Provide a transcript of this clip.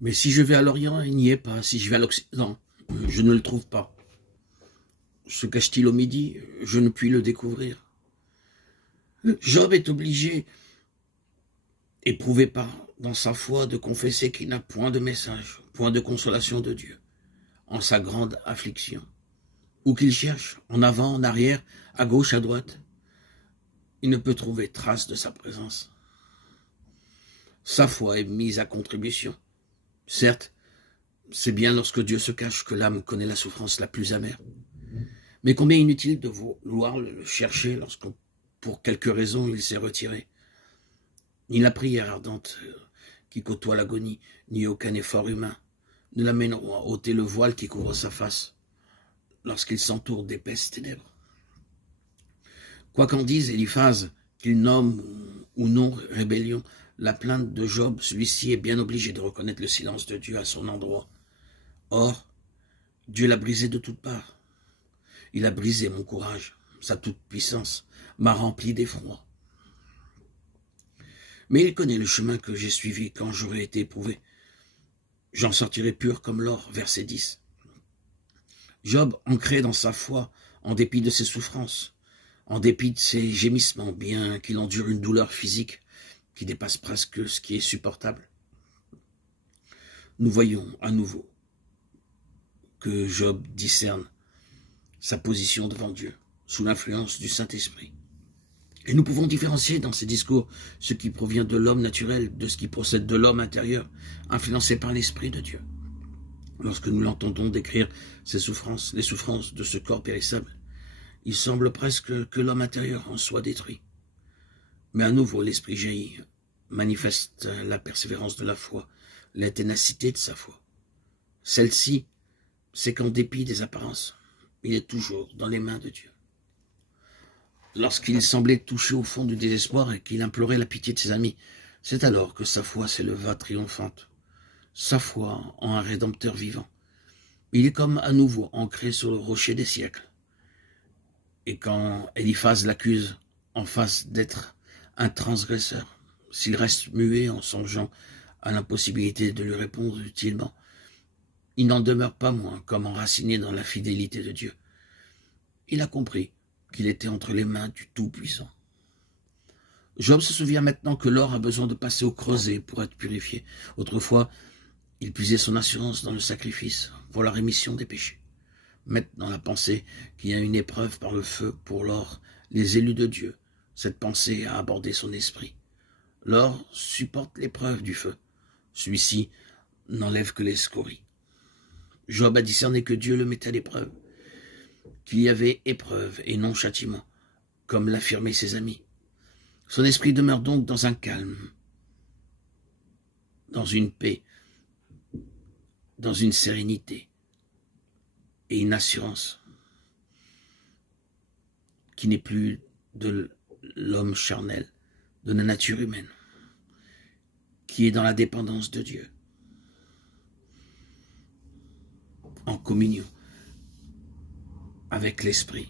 Mais si je vais à l'Orient, il n'y est pas. Si je vais à l'Occident, je ne le trouve pas. Se cache-t-il au Midi? Je ne puis le découvrir. Job est obligé, éprouvé dans sa foi, de confesser qu'il n'a point de message, point de consolation de Dieu, en sa grande affliction. Où qu'il cherche, en avant, en arrière, à gauche, à droite, il ne peut trouver trace de sa présence. Sa foi est mise à contribution. Certes, c'est bien lorsque Dieu se cache que l'âme connaît la souffrance la plus amère. Mais combien inutile de vouloir le chercher lorsque, pour quelque raison, il s'est retiré. Ni la prière ardente qui côtoie l'agonie, ni aucun effort humain ne l'amèneront à ôter le voile qui couvre sa face lorsqu'il s'entoure d'épaisses ténèbres. Quoi qu'en dise Éliphaz, qu'il nomme ou non rébellion, la plainte de Job, celui-ci est bien obligé de reconnaître le silence de Dieu à son endroit. Or, Dieu l'a brisé de toutes parts. Il a brisé mon courage, sa toute-puissance m'a rempli d'effroi. Mais il connaît le chemin que j'ai suivi quand j'aurai été éprouvé. J'en sortirai pur comme l'or, verset 10. Job, ancré dans sa foi, en dépit de ses souffrances, en dépit de ses gémissements, bien qu'il endure une douleur physique qui dépasse presque ce qui est supportable. Nous voyons à nouveau que Job discerne sa position devant Dieu, sous l'influence du Saint-Esprit. Et nous pouvons différencier dans ces discours ce qui provient de l'homme naturel de ce qui procède de l'homme intérieur, influencé par l'Esprit de Dieu. Lorsque nous l'entendons décrire ses souffrances, les souffrances de ce corps périssable, il semble presque que l'homme intérieur en soit détruit. Mais à nouveau, l'Esprit jaillit, manifeste la persévérance de la foi, la ténacité de sa foi. Celle-ci, c'est qu'en dépit des apparences, il est toujours dans les mains de Dieu. Lorsqu'il semblait touché au fond du désespoir et qu'il implorait la pitié de ses amis, c'est alors que sa foi s'éleva triomphante. Sa foi en un Rédempteur vivant. Il est comme à nouveau ancré sur le rocher des siècles. Et quand Éliphaz l'accuse en face d'être un transgresseur, s'il reste muet en songeant à l'impossibilité de lui répondre utilement, il n'en demeure pas moins comme enraciné dans la fidélité de Dieu. Il a compris qu'il était entre les mains du Tout-Puissant. Job se souvient maintenant que l'or a besoin de passer au creuset pour être purifié. Autrefois, il puisait son assurance dans le sacrifice pour la rémission des péchés. Maintenant, la pensée qu'il y a une épreuve par le feu pour l'or, les élus de Dieu, cette pensée a abordé son esprit. L'or supporte l'épreuve du feu. Celui-ci n'enlève que les scories. Job a discerné que Dieu le mettait à l'épreuve, qu'il y avait épreuve et non châtiment, comme l'affirmaient ses amis. Son esprit demeure donc dans un calme, dans une paix, dans une sérénité et une assurance qui n'est plus de l'homme charnel, de la nature humaine, qui est dans la dépendance de Dieu, en communion avec l'Esprit.